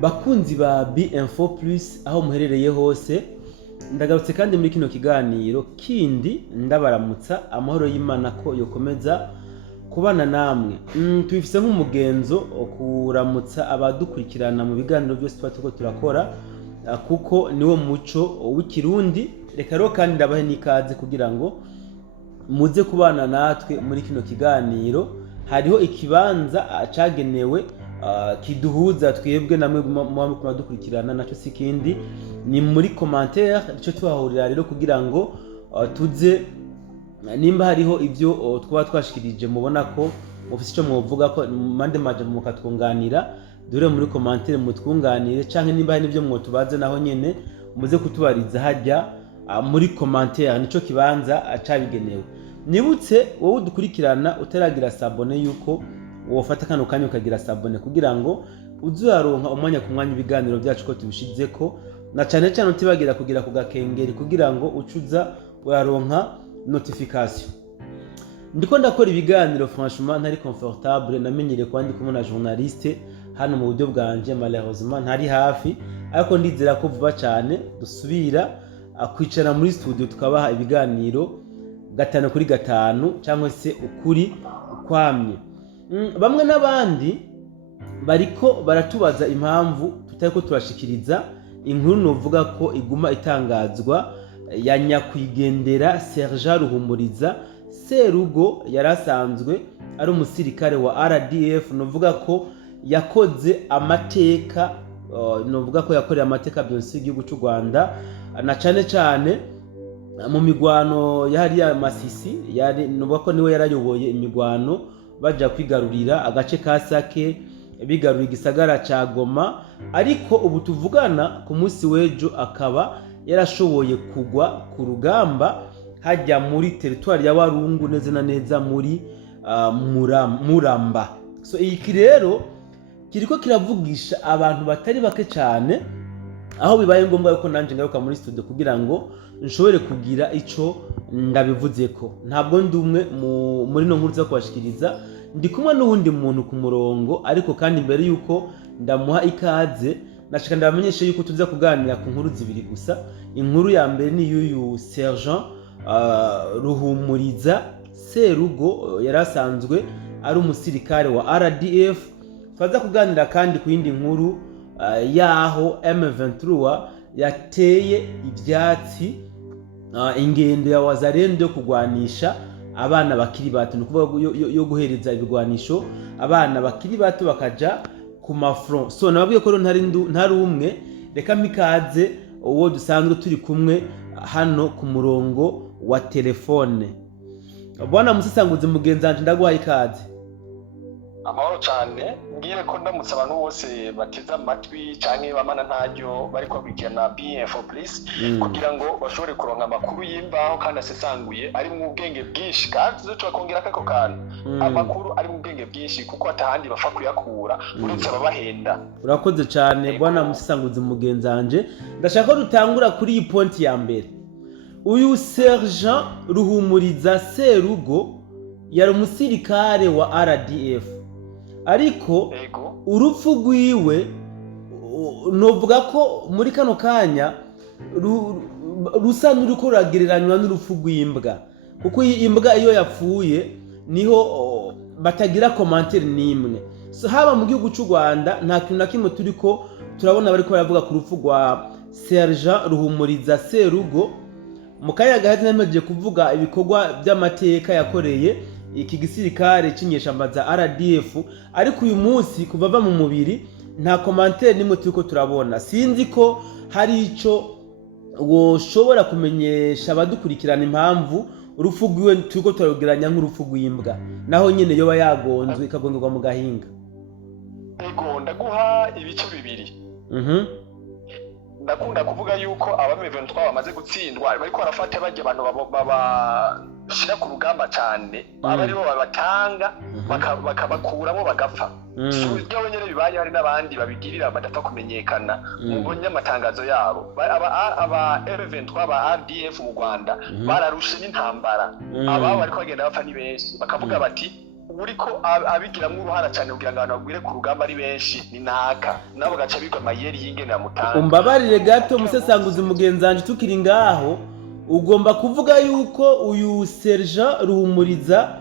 Bakunzi ba B-Info Plus aho muherereye hose, ndagarutse kandi muri kino kiganiro kindi ndabaramutsa amahoro y'Imana ko yokomeza kubana namwe. Tubifise nk'umugenzo kuramutsa abadukurikirana mu biganiro byose tuba turakora, kuko niwo muco w'ikirundi. Reka rero kandi ndabahe n'ikaze kugira ngo muze kubana natwe muri kino kiganiro. Hariho ikibanza cagenewe kiduhuza twebwe namwe mu dukurikirana, naco sikindi ni muri commentaire ico twahurira rero kugira ngo tuze nimba hariho ibyo twaba twashikirije mubona ko ofisi cyo muvuga ko mande maje mukatwunganira, dore muri commentaire mutwunganire, canke nimba hari n'ibyo mwotubaze naho nyene muze kutubariza hajya muri commentaire, nico kibanza cabigenewe. Nibutse wowe udukurikirana utaragira sabone yuko wofata kano kanya ukagira sabone kugira ngo uzaronka umwanya ku mwanya ibiganiro byacu ko tubishize ko, na cyane cyane utibagira kugira ku gakengeri kugira ngo ucuza waronka notification. Ndiko ndakora ibiganiro franchement ntari confortable, namenyere kwandi kumwe na journaliste hano mu buryo bwanje, malheureusement ntari hafi, ariko ndizera ko vuba cyane dusubira kwicara muri studio tukabaha ibiganiro 5 kuri 5 cyangwa se ukuri kwamye. Bamwe n'abandi bariko baratubaza impamvu tutariko turashikiriza inkuru novuga ko iguma itangazwa ya nyakwigendera Serge Ruhumuriza Serugo, yarasanzwe ari umusirikare wa RDF. Novuga ko yakoze amateka, novuga ko yakoreye amateka byose igihugu cy'u Rwanda, na cyane cyane mu migwano yari ya Masisi. Yari novuga ko niwe yarayoboye imigwano baja kwigarurira agace ka Sake, bigarurira igisagara ca Goma, ariko ubu tuvugana ku munsi w'ejo akaba yarashoboye kugwa ku rugamba hajya muri territoire ya Warungu, neza na neza muri Muramba. So iki rero kiriko kiravugisha abantu batari bake cyane, aho bibaye ngombwa yuko nanje ngaruka muri studio kugira ngo nshobore kugira ico ndabivuzeko. Ntabwo ndumwe muri no nkuru zo kubashikiriza, ndi kumwe n'uwundi muntu ku murongo, ariko kandi mbere yuko ndamuha ikaze nashaka ndabamenyesha yuko tuza kuganira ku nkuru zibiri gusa. Inkuru ya mbere ni y'uyu Sergeant Ruhumuriza Serugo, yarasanzwe ari umusirikare wa RDF. Twaza kuganira kandi ku yindi nkuru yaho M23 yateye ibyatsi ingendo ya Wazalendo yo kugwanisha abana bakiri bato, no kuvuga yo guhereza ibigwanisho abana bakiri bato bakaja ku mafront. So nababwiye ko ntari umwe, reka mikaze uwo dusanzwe turi kumwe hano ku murongo wa telefone. Bwana Musisanguze mugenzanje, ndaguhaye ikaze. Amahoro cyane, ngire ko ndamutse abantu bose bateza amatwi canke bamana ntaryo bariko kwigana B-Info Plus kugira ngo bashobore kuronka amakuru y'imbaho kandi asesanguye ari mu bwenge bwinshi, kandi tuzoca kongera kako kantu amakuru ari mu bwenge bwinshi, kuko atahandi bafa kuyakura uretse ababahenda. Urakoze cyane Bwana Musisanguze mugenzanje. Ndashaka ko dutangura kuri iyi point ya mbere. Uyu Sergeant Ruhumuriza Serugo yari umusirikare wa RDF, ariko urupfu rwiwe novuga ko muri kano kanya rusa n'uruko ruragereranywa n'urupfu rw'imbwa, kuko imbwa iyo yapfuye niho batagira commentaire n'imwe. So haba mu gihugu cy'u Rwanda nta kintu na kimwe turiko turabona bariko baravuga ku rupfu rwa Sergeant Ruhumuriza Serugo. Mu kanya gaheze nemeje kuvuga ibikorwa by'amateka yakoreye iki gisirikare cy'inyeshamba za RDF, ariko uyu munsi kuva bava mu mubiri nta commentaire nimwe turiko turabona. Sinzi ko hari ico woshobora kumenyesha abadukurikirana impamvu urupfu rwiwe turiko turagereranya nk'urupfu rw'imbwa, naho nyene yoba yagonzwe ikagongerwa mu gahinga. Ego ndaguha ibice bibiri. Ndakunda kuvuga yuko abame-23 bamaze gutsindwa, bariko barafata bajye abantu babashira ku rugamba cyane, abari bo babatanga bakabakuramo bagapfa. Ibyo nyene bibaye, hari n'abandi babigirira badapfa kumenyekana mu bonyamatangazo yabo. Aba M23 ba RDF mu Rwanda bararushe n'intambara, ababo bariko bagenda bapfa ni benshi, bakavuga bati uriko abigiramwo uruhara cyane kugira ngo abantu bagwire ku rugamba ari benshi ni naka nabo gaca bigwa amayeri y'ingene yamutanga. Umbabarire gato musesanguzi mugenzanje tukiri ngaho, ugomba kuvuga yuko uyu Sergent Ruhumuriza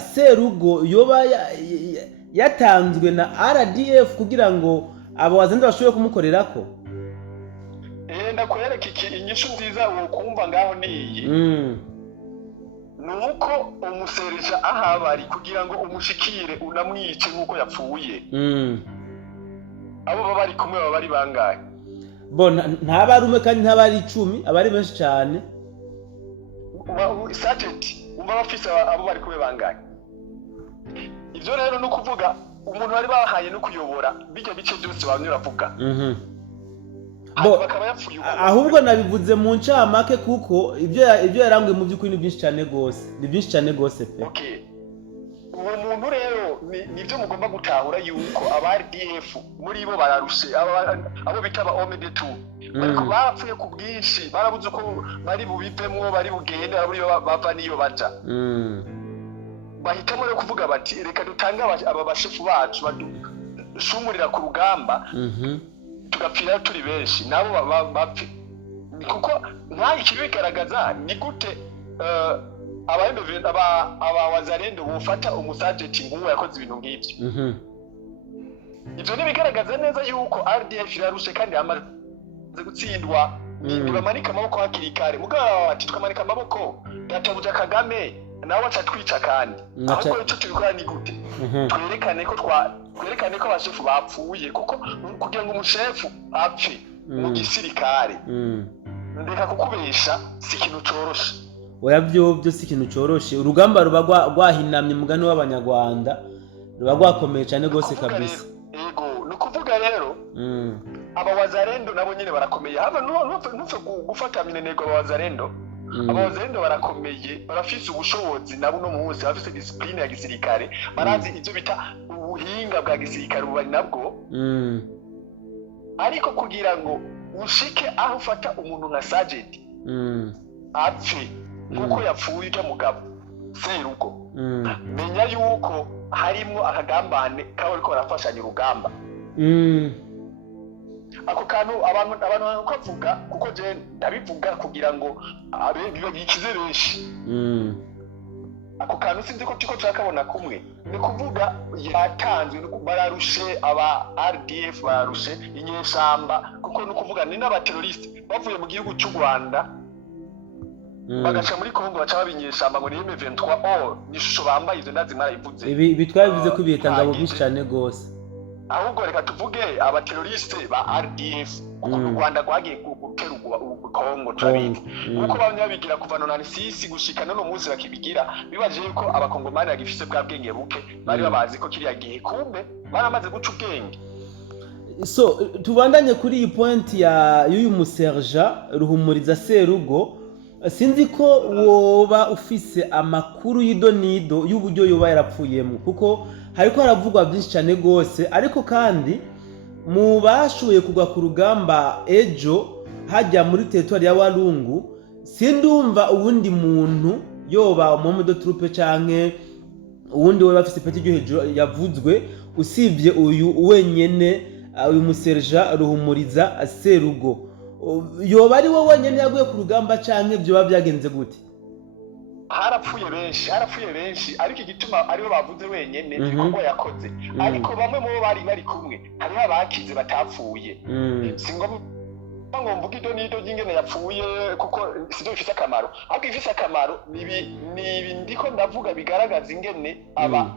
Serugo yoba yatanzwe na RDF kugira ngo abo wazenda bashobore kumukorerako. Ndakwereka inyishu nziza wokumva ngaho niyi. Nuko umusereja ahabari kugira ngo umushikire unamwice nkuko yapfuye. Abo bari kumwe bari bangaye. Bona ntabarume kandi ntabari 10 abari benshi cyane. Sergeant umva bafise abo bari kumwe bangaye. Ivyo rero no kuvuga umuntu bari bahaye no kuyobora bijya bice byose banyura vuga. Ahubwo nabivuze mu ncamake kuko ibyo yarangwe mu by'ukuri ni byinshi cyane gose, ni byinshi cyane gose pe. Okay, uwo muntu rero nivyo mugomba gutahura yuko aba RDF muri bo bararushe abo bitaba OMD2 bariko bapfuye ku bwinshi, barabuze ko bari bubivemwo bari bugende aburi bava niyo baja. Bahitamo rero kuvuga bati reka dutange aba bashefu bacu badushumurira ku rugamba. Tugapfira turi benshi nabo bapfe kuko nta ikibigaragaza ni gute aba wazarendo bufata umusajeti nk'uwo yakoze ibintu nk'ibyo. Ivyo nibigaragaza neza yuko RDF irarushe kandi amaze gutsindwa. Bamanika amaboko hakiri kare mugabo ati twamanika amaboko databuja Kagame nawe atatwica kandi ahubwo icyo tubikora ni gute twerekane ko abashefu bapfuye kuko kugira ngo umushefu apfe mu gisirikare ndeka kukubesha si ikintu coroshe. Oya byo si ikintu coroshe, urugamba ruba rwahinamye mugani w'abanyarwanda ruba rwakomeye cyane gose kabisa. Yego no kuvuga rero aba wazarendo nabo nyine barakomeye haba nupfe gufata minenego aba wazarendo. Abazendo barakomeye barafise ubushobozi nabo no munsi bafise discipline ya gisirikare barazi ivyo bita ubuhinga bwa gisirikare bubari nabwo. Ariko kugira ngo ushike aho ufata umuntu nka sergeant apfe nkuko yapfuye ujya mugabo Serugo, menya yuko harimo akagambane k'abariko barafashanya urugamba. Ako kantu abantu bakavuga kuko je ndabivuga kugira ngo bikize benshi. Ako kantu sinzi ko tiko cyakabona kumwe ni kuvuga yatanzwe no bararushe aba RDF bararushe inyeshamba kuko no kuvuga ni n'abateroriste bavuye mu gihugu cy'u Rwanda bagaca muri Kongo baca babinyeshamba ngo ni M23 nishusho bambaye izo ndazi marayivuze. Ibi twabivuze ko bihitanga byinshi cyane gose. Ahubwo reka tuvuge abateroriste ba RDF kuko u Rwanda rwagiye guterugwa Kongo turabizi kuko bamwe babigira kuva 96 gushika no munsi bakibigira bibaje yuko abakongomani bagifise bwa bwenge buke bari babazi ko kiriya gihe kumbe baramaze guca ubwenge. So tubandanye kuri iyi point y'uyu muserja Ruhumuriza Serugo, sinzi ko woba ufise amakuru y'idonido y'uburyo yoba yarapfuyemo kuko hariko haravugwa byinshi cyane gose, ariko kandi mu bashoboye kugwa ku rugamba ejo hajya muri territoire ya Walungu sindumva ubundi muntu yoba umumodo troupe canke ubundi we bafise peti ryo hejuru yavuzwe usibye uyu wenyene uyu muserja Ruhumuriza Serugo. Yoba ari wowe wenyene yaguye ku rugamba canke byo byagenze gute? Harapfuye benshi ariko igituma aribo bavuze wenyene ibikorwa yakoze. Ariko bamwe mu bari kumwe hariho abakize batapfuye. Singo ngo mvuga idonido y'ingene yapfuye kuko sivyo bifite akamaro, ahubwo ifite akamaro ni ndiko ndavuga bigaragaza ingene aba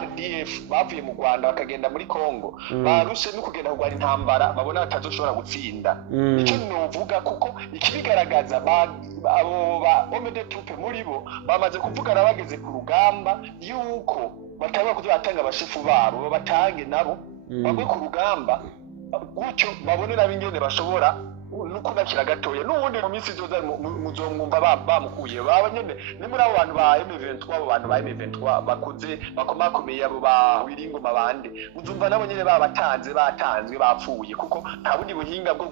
RDF bavuye mu Rwanda bakagenda muri Kongo barushe no kugenda kugwana intambara babona batazoshobora gutsinda. Icyo novuga kuko ikibigaragaza abo ba OMD2 muri bo bamaze kuvugana bageze ku rugamba yuko batanga kugira batanga abashefu babo batange nabo bagwe ku rugamba gutyo babonera bingene bashobora nukunakira gatoya n'ubundi mu minsi izoza muzomwumva bamukuye baba nyene ni muri abo bantu ba M23 abo bantu ba M23 bakoze bakomakomeye abo ba Wiringoma bande muzumva nabo nyene batanzwe bapfuye kuko nta bundi buhinga bwo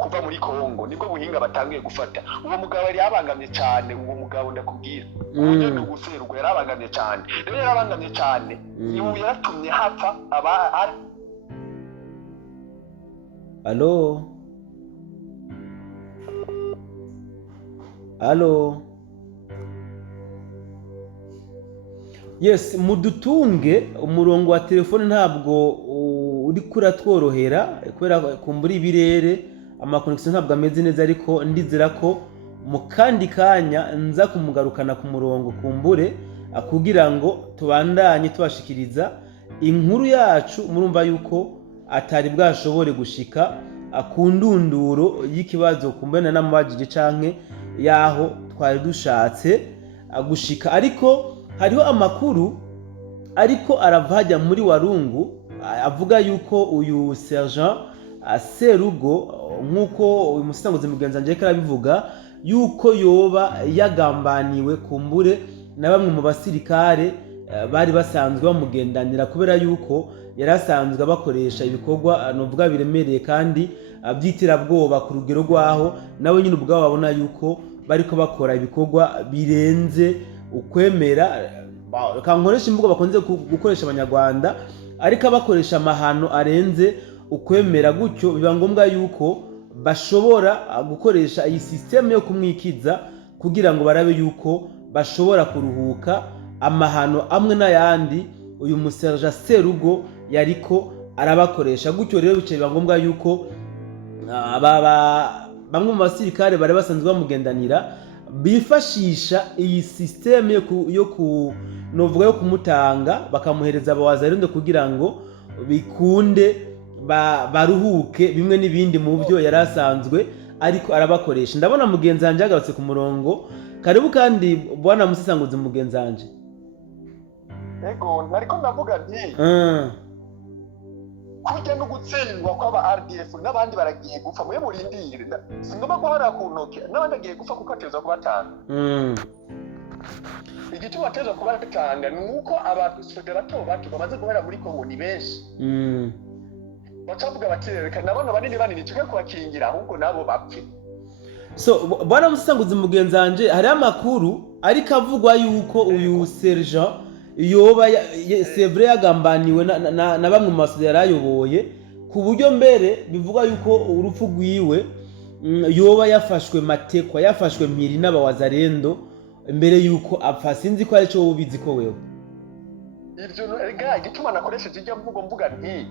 kuva muri Kongo nibwo buhinga batangiye gufata uwo mugabo yari yabangamye cyane uwo mugabo ndakubwira uburyo no guserwa yarabangamye cyane rero yarabangamye cyane ubu yaratumye hapfa aba Allo yes mudutunge umurongo wa telefone ntabwo uri kuratworohera kubera kumbura ibirere amakonnection ntabwo ameze neza ariko ndizera ko mu kandi kanya nza kumugarukana ku murongo kumbure kugira ngo tubandanye tubashikiriza inkuru yacu murumva yuko atari bwashobore gushika ku ndunduro y'ikibazo kumbena namubajije canke yaho twari dushatse gushika ariko hariho amakuru ariko aravajya muri Warungu avuga yuko uyu Sergeant Serugo nkuko uyu musanguzi mugenza nje karabivuga yuko yoba yagambaniwe kumbure na bamwe mu basirikare bari basanzwe bamugendanira kubera yuko yarasanzwe bakoresha ibikorwa novuga biremereye kandi by'itirabwoba ku rugero rwaho nawe nyine ubwabo babona yuko bariko bakora ibikorwa birenze ukwemera kankoresha imvugo bakonze gukoresha abanyarwanda ariko bakoresha amahano arenze ukwemera gutyo biba ngombwa yuko bashobora gukoresha iyi systeme yo kumwikiza kugira ngo barabe yuko bashobora kuruhuka amahano amwe n'ayandi uyu muserja Serugo yariko arabakoresha gutyo rero bice biba ngombwa yuko bamwe mu basirikare bari basanzwe bamugendanira bifashisha iyi systeme yo novuga yo kumutanga bakamuhereza abawazarinde kugira ngo bikunde baruhuke bimwe n'ibindi mu byo yarasanzwe ariko arabakoresha ndabona mugenzanje agarutse ku murongo karibu kandi bwana musisanguze mugenzanje ego nariko ndavuga nti kujya no gutsindwa kw'aba RDF n'abandi baragiye gupfa mwe murindire singomba guhara ku ntoke n'abandi agiye gupfa kuko ateza kubatanga igituma ateza kubatanga ni uko abasoda bato bamaze guhera muri Kongo ni benshi bacavuga batereka nabona banini tuke kubakingira ahubwo nabo bapfe so bwana musisanguze mugenzanje hari amakuru ariko avugwa yuko uyu Sergeant yoba sevre yagambaniwe na bamwe mu basoda yarayoboye ku buryo mbere bivuga yuko urupfu rwiwe yoba yafashwe matekwa yafashwe mpiri n'abawazarendo mbere yuko apfa sinzi ko ari cyo ubizi ko wewe ivyo ega igituma nakoresheje ijya mvuga nti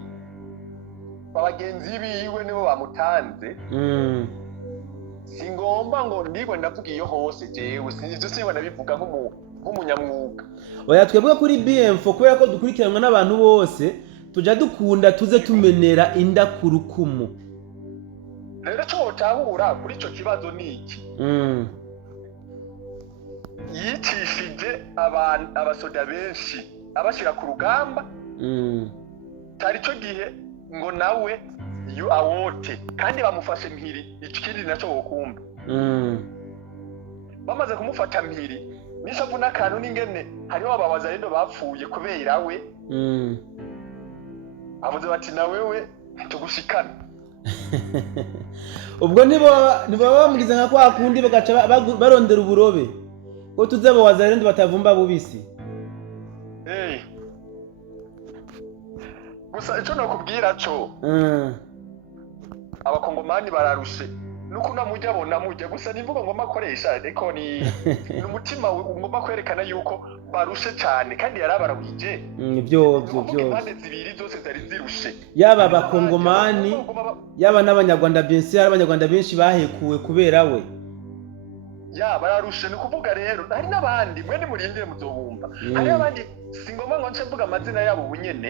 abagenzi biwe nibo bamutanze singomba ngo ndigwe ndavuga iyo hose jewe sinivyo sibona bivuga nk'umunyamwuga oya twebwe kuri BMFO kubera ko dukurikiranwa n'abantu bose tuja dukunda tuze tumenera inda ku rukumu rero cyo utahura kuri ico kibazo niki yitishije abasoda benshi abashira ku rugamba tari cyo gihe ngo nawe iyo awote kandi bamufashe mpiri ikindi naco wokumva bamaze kumufata mpiri nishavu n'akantu n'ingene hariho abawazarendo bapfuye kubera we avuze bati na wewe tugushikana ubwo nibo bamugize nka kwa kundi bagaca barondera uburobe ko tuze abawazarendo batavumba bubisi gusa ico nakubwira co abakongomani bararushe nuko namujya bona mujya gusa nimvuga ngo makoresha ariko ni umutima ugomba kwerekana yuko barushe cyane kandi yarabarabije ibyo impande zibiri zose zari zirushe yaba abakongomani yaba n'abanyarwanda benshi abanyarwanda benshi bahekuwe kubera we bararushe ni kuvuga rero hari n'abandi mwe nimurindire muzobumva hari abandi singoma ngo nce mvuga amazina yabo bunyene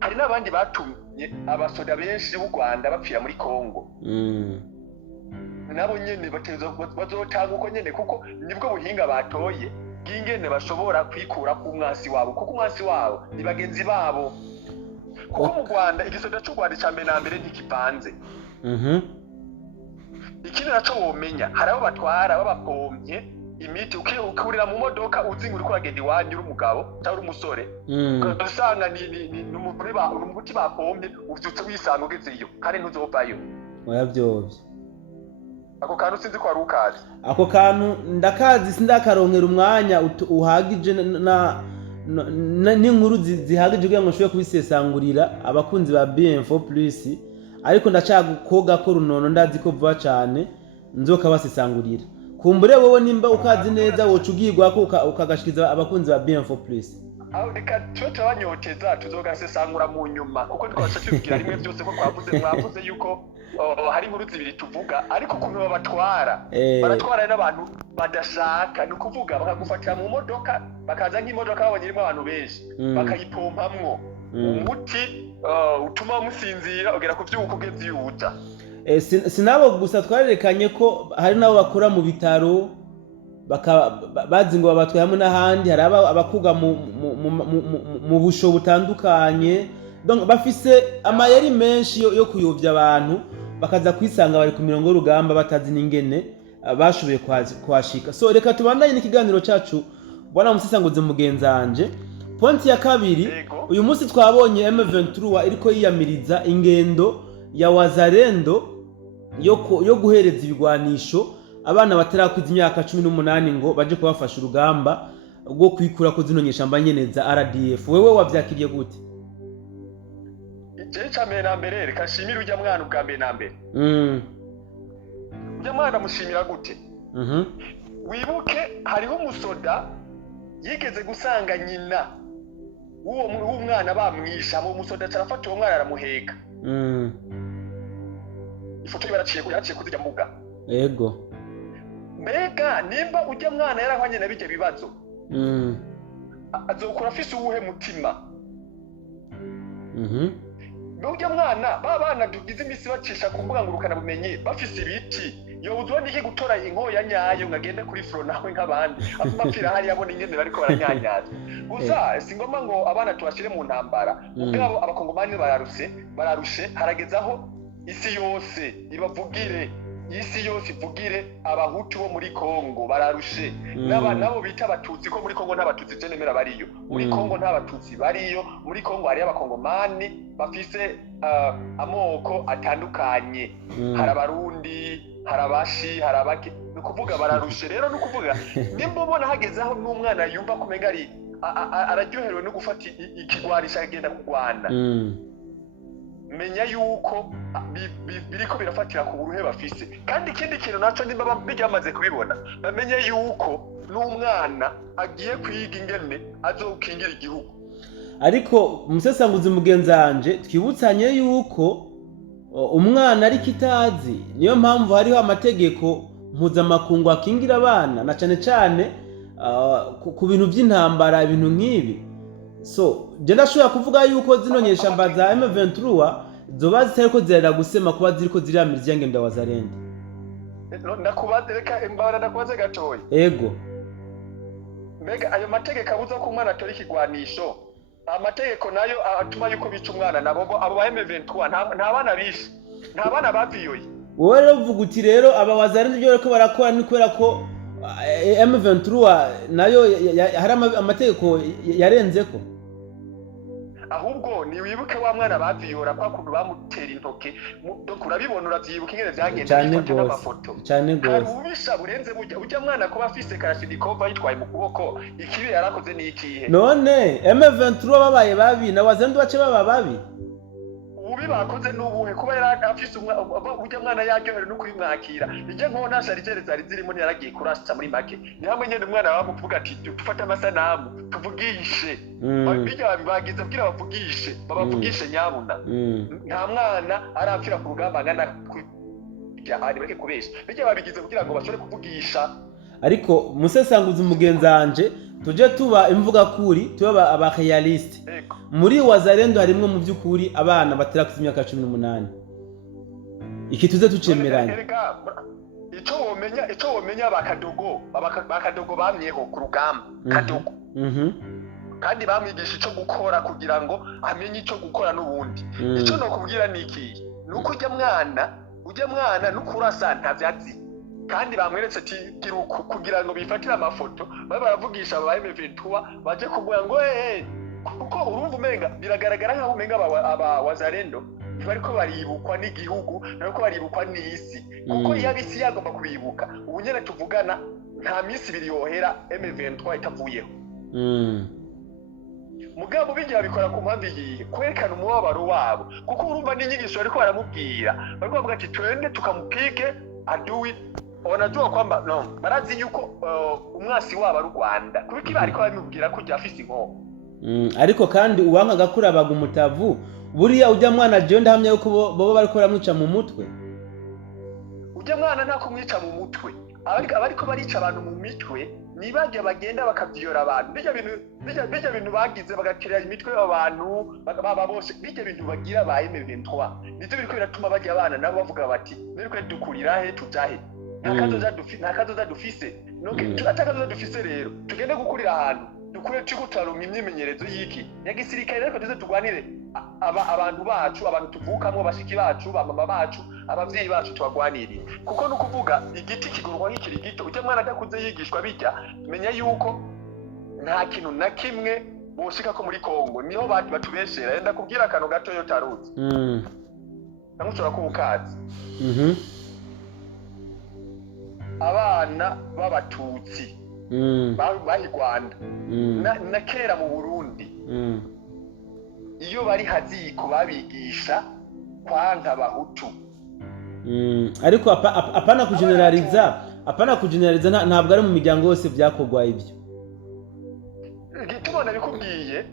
hari n'abandi batumye abasoda benshi b'u Rwanda bapfira muri Kongo nabo nyene bazotanga uko nyene kuko nibwo buhinga batoye bw'ingene bashobora kwikura ku mwasi wabo kuko umwasi wabo ni bagenzi babo kuko mu Rwanda igisoda cy'u Rwanda cya mbere na mbere ntikipanze. Ikindi naco womenya hari abo batwara babapompye imiti ukurira mu modoka uzi ngo uri kuragenda iwanyu uri umugabo cyangwa uri umusore usanga ni umuti bapompye uvyutse wisanga ugezeyo kandi ntuzovayo. Oya byovye ako kantu sinzi ko ari ukazi. Ako kantu ndakazi sindakaronkera umwanya uhagije n'inkuru zihagije kugira ngo nshobore kubisesangurira abakunzi ba BM4 Plus, ariko ndacagukoga ko runono ndazi ko vuba cyane nzoka basesangurira. Kumbure wowe nimba ukazi neza wocugirwa ko ukagashikiza abakunzi ba BM4 Plus. Aho reka twabanyoteza tuzogasesangura mu nyuma kuko twasha tubwira rimwe byose ko mwavuze yuko hari inkuru zibiri tuvuga, ariko ukuntu babatwara baratwara n'abantu badashaka, ni ukuvuga bakagufatira mu modoka bakaza nk'imodoka babonye irimo abantu benshi bakayipompamwo umuti utuma musinzira ugera ku by'uko ugeze yuta. Sinabo gusa twarerekanye ko hari nabo bakora mu bitaro bazi ngo babatwaye hamwe n'ahandi, hari abakuga mu busho butandukanye, donc bafise amayeri menshi yo kuyobya abantu bakaza kwisanga bari ku mirongo y'urugamba batazi n'ingene bashoboye kwashika. So reka tubandanye n'ikiganiro cyacu bwana Musesanguzi mugenzanje. Point ya kabiri, uyu munsi twabonye M23 iriko yiyamiriza ingendo ya Wazalendo yo guhereza ibigwanisho abana batarakwiza imyaka 18 ngo baje kubafasha urugamba rwo kwikura ko zino nyeshamba nyene za RDF. Wewe wavyakiriye gute? Igihe cya mbere na mbere reka nshimire ujya mwana ubwa mbere na mbere. Ujya mwana mushimira gute? Wibuke hariho umusoda yigeze gusanga nyina uwo mwana bamwisha, mu musoda carafata uwo mwana aramuheka. Ifoto yaraciye kuzijya mbuga. Yego. Mbega nimba ujya mwana yarahwanye na bije bibazo azokura afise uwuhe mutima? Ujya mwana babana dugize imisi bacisha ku mbuga ngurukana bumenyi bafise ibiti yowuzwa niki gutora inkoya nyayo ngagende kuri front nawe nk'abandi afumapfira hari yabona ingene bariko baranyanyaza. Gusa singoma ngo abana tubashire mu ntambara ubwabo abakongomani bararushe haragezaho isi yose ibavugire, isi yose ivugire abahutu bo muri Kongo bararushe, nabo bita abatutsi ko muri Kongo ntabatutsi jenemera bariyo, muri Kongo ntabatutsi bariyo, muri Kongo hari abakongomani bafise amoko atandukanye, hari abarundi, hari abashi, hari abaki, nukuvuga bararushe. Rero nukuvuga nimba ubona hagezaho n'umwana yumva kumenga ari araryoherewe no gufata ikigwanisha agenda kugwana, menya yuko biriko birafatira ku buruhe bafise. Kandi ikindi kintu naco nimba bijyamaze kubibona bamenye yuko n'umwana agiye kwiga ingene azokingira igihugu. Ariko Musesanguzi mugenzanje twibutsanye yuko umwana ari kitazi, niyo mpamvu hariho amategeko mpuzamakungu akingira abana na cane cane ku bintu by'intambara, ibintu nk'ibi. So je ndashobora kuvuga yuko zino nyeshamba za M23 zoba zitariko zirara gusema kuba ziriko ziramiriza ingendo ya Wazalendo. Ndakubadereka imbara ndakubaze gatoya. Ego. Mbega ayo mategeko abuza ko umwana atora ikigwanisho, amategeko nayo atuma yuko bica umwana nabo abo ba M23 nta bana bishe, nta bana baviyoye. Wowe rero uvuga uti rero aba Wazalendo byo bariko barakora ni kubera ko M23 nayo hari amategeko yarenzeko. Ahubwo ni wibuke wa mwana baviyora kwa kuntu bamutera intoke kurabibona uravyibuka ingene vyagenda n'amafoto cyane gose. Hari ubisha burenze ujya mwana kuba afise Kalashnikov yitwaye mu kuboko, ikibi yarakoze ni ikihe? None M23 babaye babi na Wazalendo bace baba babi. Ubi bakoze n'ubuhe kuba yari afise ujya mwana yaryoherewe no kwimwakira. Ije nko nasharijere zari zirimo yaragiye kurasa muri make. Ni hamwe nyene umwana bamuvuga ati dufata amasanamu tuvugishe. Bijya bagize bwira bavugishe, babavugishe nyabuna. Nta mwana arapfira ku rugamba ngana kujya hari bareke kubesha. Bijya babigize kugira ngo bashore kuvugisha. Ariko Musesanguzi mugenzanje tuje tuba imvuga kuri tuba abarealiste. Muri Wazalendo harimwe mu byukuri abana batera ku myaka 18. Iki tuze tucemeranya. Ico womenya bakadogo bamyeho ku rugamba kadogo. kandi bamwigisha icyo gukora kugira ngo amenye icyo gukora n'ubundi icyo no kubwira ni iki nuko ujya mwana n'ukurasa ntavyazi kandi bamweretse ati kugira ngo bifatire amafoto baravugisha aba M23 baje kuvuga ngo kuko urumva umenga biragaragara nkaho umenga aba wazalendo bariko baribukwa n'igihugu nariko baribukwa n'isi kuko yabisi yagomba kubibuka ubu nyene tuvugana nta minsi ibiri yohera M23 itavuyeho mugabo bigira bikora ku mpamvu yihe kwerekana umubabaro wabo kuko urumva n'inyigisho bariko baramubwira bariko bavuga ati twende tukamupike adui wanajua kwamba no barazi yuko umwasi wabo ari Rwanda kubiki bariko bamubwira ko afise inkoho ariko kandi uwanka gakurabaga umutavu buriya ujya mwana je ndahamya yuko bobo bariko baramwica mu mutwe ujya mwana nta kumwica mu mutwe abariko barica abantu mu mitwe nibajya bagenda bakavyora abantu bijya bintu bagize bagakirira imitwe y'abantu baba bose bijya bintu bagira ba M23 nivyo biriko biratuma bajya abana nabo bavuga bati neriko dukurira he tujahe nta kazoza dufise atakazoza dufise rero tugende gukurira ahantu dukure tukutaronka imyimenyerezo y'iki ya gisirikare ariko tuze tugwanire abantu bacu abantu tuvukamwo bashiki bacu bamama bacu abavyeyi bacu tubagwaniriye kuko no kuvuga igiti kigorwa nk'ikiri gito ujya mwana adakuze yigishwa bijya menya yuko nta kintu na kimwe boshika ko muri Kongo niho batubeshera enda kubwira kano gato yo taruzi namushobora kubukazi abana b'abatutsi bahi Rwanda na kera mu Burundi iyo bari haziko babigisha kwanka abahutu ariko apana kugeneraliza ntabwo ari mu miryango yose byakogwa ibyo tubona bikubwiye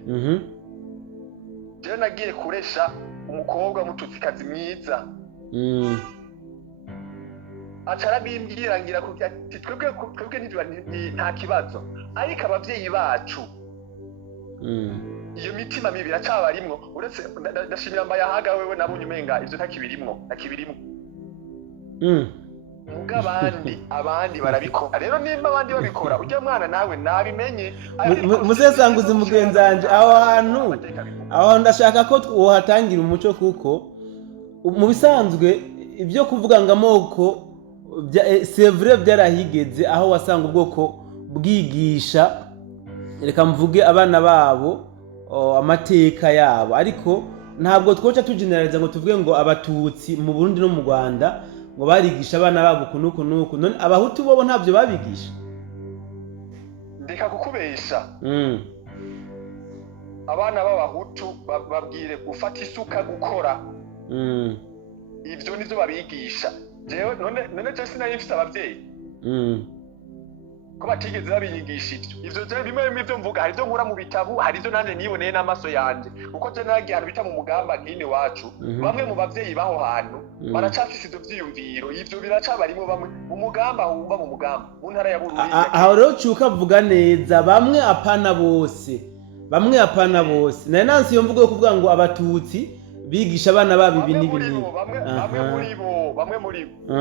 je nagiye kuresha umukobwa mututsikazi mwiza acara bimbwira ngira kugira ati twebwe nta kibazo ariko abavyeyi bacu iyo mitima mibi iracabarimwo uretse ndashimira mbayahaga wewe nabonye umenga ivyo ntakibirimwo muga abandi barabikora rero nimba abandi babikora ujya mwana nawe nabimenye musesanguzi mugenzanje aho ndashaka ko wohatangira umuco kuko mu bisanzwe ibyo kuvuga ngo amoko c'est vrai byarahigeze aho wasanga ubwoko bwigisha reka mvuge abana babo amateka yabo ariko ntabwo twoca tugeneraliza ngo tuvuge ngo abatutsi mu Burundi no mu Rwanda ngo barigisha abana babo kunuku none abahutu bobo ntabyo babigisha ndeka kukubesha abana b'abahutu babwire gufata isuka gukora ivyo nizo babigisha jewe none je sinari mfise abavyeyi ko batigeze babinyigisha ivyo je bimwe byo mvuga hari byo nkura mu bitabu hari byo nanje niboneye n'amaso yanje uko je nagiye ahantu bita mu mugamba nkine wacu bamwe mu bavyeyi baho hantu baracafise ivyo vyiyumviro ivyo biracabarimo bamwe mu mugamba humba mu mugamba mu ntara ya Burundi aho rero cyuka vuga neza bamwe apana bose naye nansi yo mvuga yo kuvuga ngo abatutsi bigisha abana babo ibi n'ibintu bamwe muri bo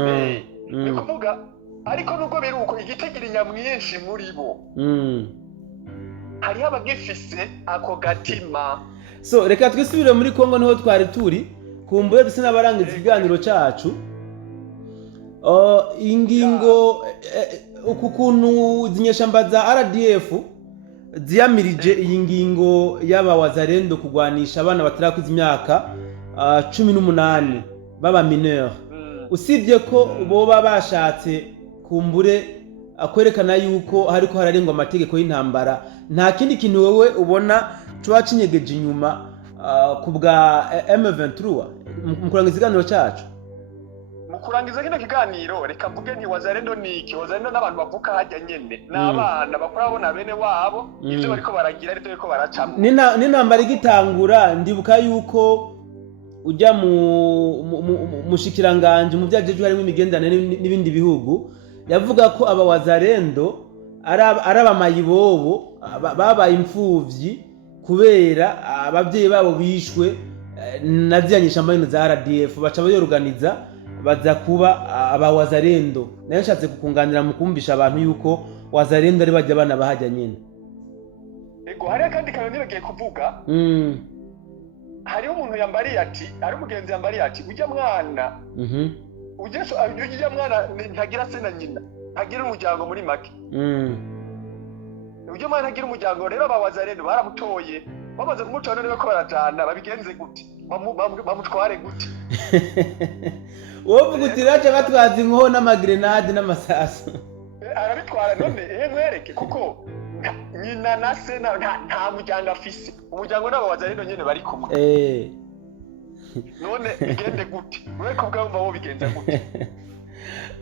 ni kuvuga ariko nubwo biruko igitegera nyamwinshi muri bo hariho abagifise ako gatima so reka twisubire muri Kongo niho twari turi kumbuye duse n'abarangiza ikiganiro cacu ingingo ukuntu zinyeshamba za RDF ziyamirije iyi ngingo y'aba wazalendo kugwanisha abana batarakwiza imyaka 18 baba mineur usibye ko boba bashatse kumbure akwerekana yuko hariko hararengwa amategeko y'intambara nta kindi kintu wewe ubona cyo cinyegeje inyuma ku bwa M23 mu kurangiza ikiganiro cyacu mu kurangiza kino kiganiro reka mvuge nti wazalendo niki wazalendo n'abantu bavuka hajya nyene n'abana bakora babona bene wabo ivyo bariko baragira ariko bariko baracamo n'intambara igitangura ndibuka yuko ujya mu shikiranganje mu byajeje harimo imigendane n'ibindi bihugu yavuga ko aba wazalendo araba mayibobo babaye imfuvyi kubera abavyeyi babo bishwe naziyanyisha amahino za RDF baca bayorganiza baza kuba aba wazalendo nayo nshatse kukunganira mu kumvisha abantu yuko wazalendo ari bajya abana bahajya nyene ego hari akandi kantu nibagiye kuvuga hariho umuntu yambariye ati ari umugenzi yambariye ati ujya mwana ujya mwana ntagira se na nyina ntagira umuryango muri make ujya mwana ntagira umuryango rero abawaza rero baramutoye bamaze kumutora none ko barajana babigenze gute bamutware gute wowe uti raje batwaza inkoho n'amagrenade n'amasasu arabitwara none nkwereke kuko nyina na se nta muryango afise umuryango n'abawaza rero nyene bari kumwe none bigende gute wewe ko bwumva wo bigenze gute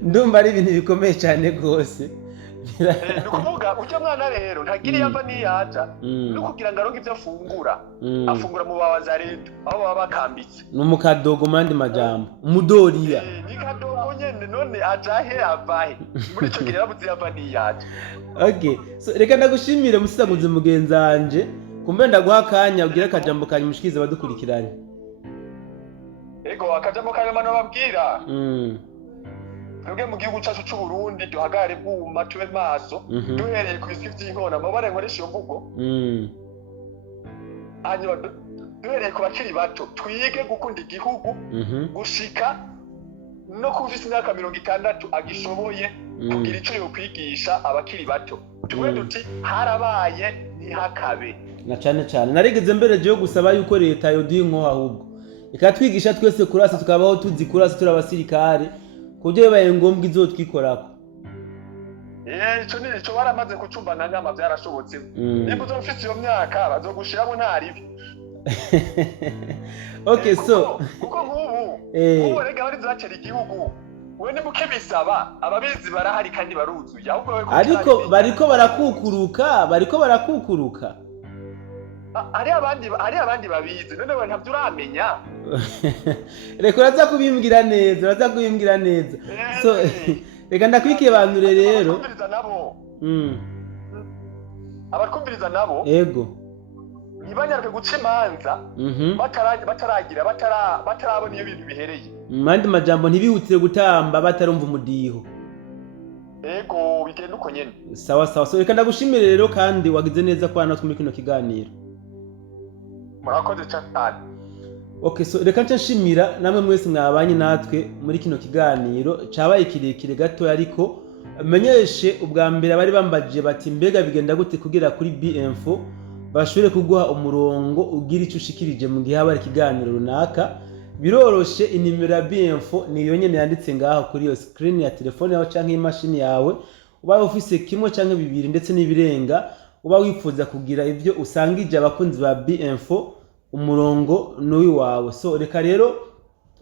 ndumva ari ibintu bikomeye cyane rwose nukuvuga ujya mwana rero ntagira yava niyaja no kugira ngo aronke ivyo afungura mu bawaza rero aho baba bakambitse n'umukadogo mandi majambo umudoriya ni kadogo nyene none ajahe avahe muri ico gihe yabuze yava niyaja okay so reka ndagushimire musisaguze mugenzanje kumbe ndaguha akanya ubwire akajambo kanyu mushikize abadukurikiranye ego akajambo kanyu mano babwira twebwe mu gihugu cyacu cy'u Burundi duhagare bwuma tube maso duhereye ku biswi by'inkona amabare nkoresha iyo mvugo hanyuma duhereye ku bakiri bato twige gukunda igihugu gushika no kuvisa imyaka 60 agishoboye kugira icyo yo kwigisha abakiri bato tube duti harabaye ntihakabe na cyane narigeze mbere je gusaba yuko leta yo duinko ahubwo ikatwigisha twese kurasa tukabaho tuzi kurasa turabasirikare kujye bibaye ngombwa izotwikorako ico baramaze kucumbana nyama byarashobotse niba uzofite iyo myaka bazogushiramo ntaribi okay so kuko nk'ubu rega bari zacera igihugu we ni muke bisaba ababizi barahari kandi baruzuye ariko bariko barakukuruka ari abandi babizi none we ntabyo uramenya reka uraza kubimbwira neza so reka ndakwikibanure rero abatwumviriza nabo ego ntibanyarwe guca imanza batarabona iyo bintu bihereye mandi majambo ntibihutire gutamba batarumva umudiho ego bigenda uko nyene sawa so reka ndagushimire rero kandi wagize neza kwa natwe muri kino kiganiro murakoze cyane okay so reka nshimira namwe mwese mwabanye natwe muri kino kiganiro cabaye kirekire gato ariko menyeshe ubwa mbere bari bambajije bati mbega bigenda gute kugira kuri BInfo bashobore kuguha umurongo ugira icyo ushikirije mu gihe haba ikiganiro runaka biroroshe inimero ya BInfo niyo nyene yanditse ngaho kuri iyo screen ya telefone yawe canke imashini yawe uba ufise kimwe canke bibiri ndetse n'ibirenga uba wifuza kugira ivyo usangije abakunzi ba BInfo umurongo n'uyu wawe so reka rero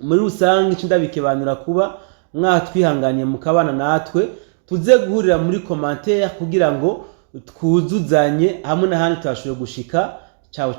muri rusange icyo ndabikebanura kuba mwatwihanganiye mukabana natwe tuze guhurira muri commentaire kugira ngo twuzuzanye hamwe n'ahandi twashoboye gushika ciao